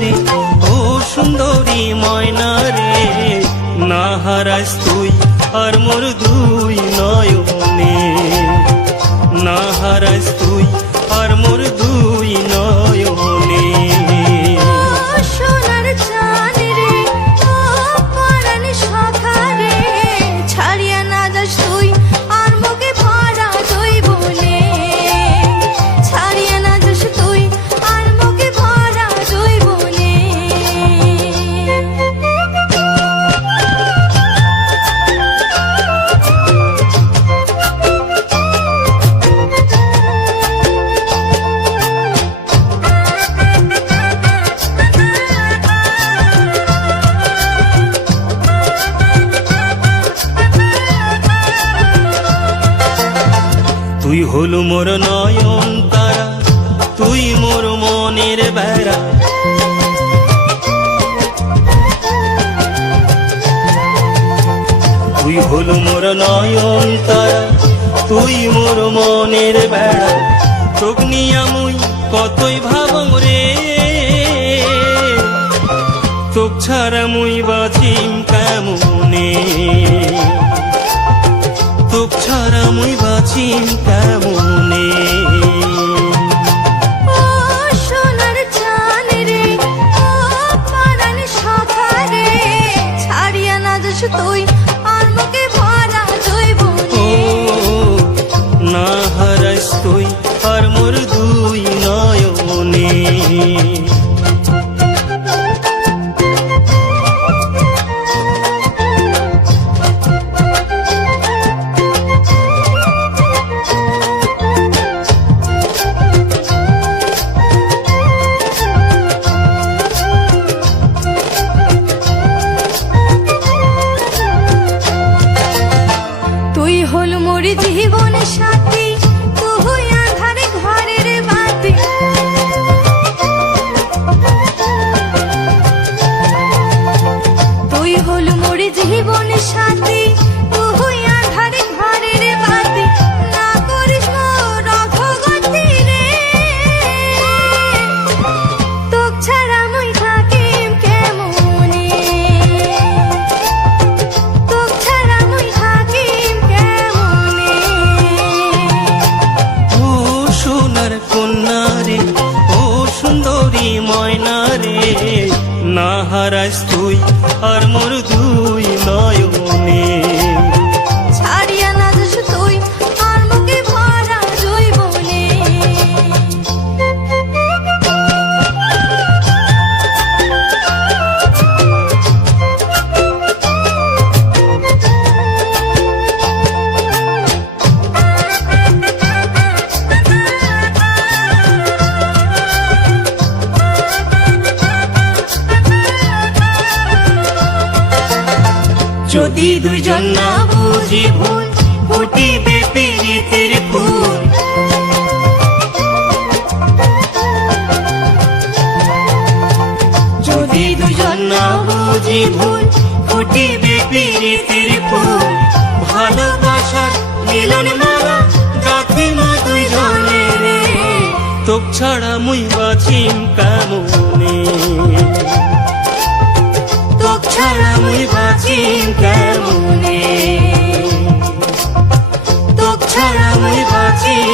রে ও সুন্দরী ময়না রে, না হারাস তুই আর মোর দুই নয়নে, না হারাস তুই আর মোর দুই নয়নে। সোনার চাঁদ রে ও পরাণ সখা রে, ছাড়িয়া না যাস তুই আর মুখে ভরা জৈবনে, ছাড়িয়া না যাস তুই আর মুখে ভরা জৈবনে। তুই হলু মোর নয়ন তারা, তুই মোর মনের বেড়া, তুই হলু মোর নয়ন তারা, তুই মোর মনের বেড়া। তোক নিয়া মুই কতই ভাবং রে, তোক ছাড়া মুই বাঁচিম কেমনে, তোক ছাড়া মুই বাঁচিম কেমনে। ও সোনার চাঁদ রে ও পরাণ সখা রে, ছাড়িয়া না যাস তুই আর মুখে ভরা জৈবনে। না হারাস তুই আর মোর দুই নয়নে। তুই হল মোর জীবন সাথী, তুই আঁধারে ঘরের বাতি, তুই হল মোর জীবন সাথী, তুই আঁধারে ঘরের বাতি। না করিস মোর অধোগতি রে, তোক ছাড়া মুই থাকিম কেমনে, তোক ছাড়া মুই থাকিম কেমনে। ও সোনার কন্যা রে ও সুন্দরী ময়না রে, না হারাস তুই আর মোর দুই নয়নে। ছাড়িয়া না যাস তুই আর মুখে ভরা জৈবনে। যদি দুইজন না বুঝি ভুল, ফুটিবে পীড়িতের ফুল। যদি দুইজন না বুঝি ভুল, ফুটিবে পীড়িতের ফুল। ভালোবাসার মিলন মালা গাথিম দুইজনে রে, তোক ছাড়া মুই বাঁচিম কেমনে, তোক ছাড়া মুই বাঁচিম কেমনে, তোক ছাড়া মুই বাঁচিম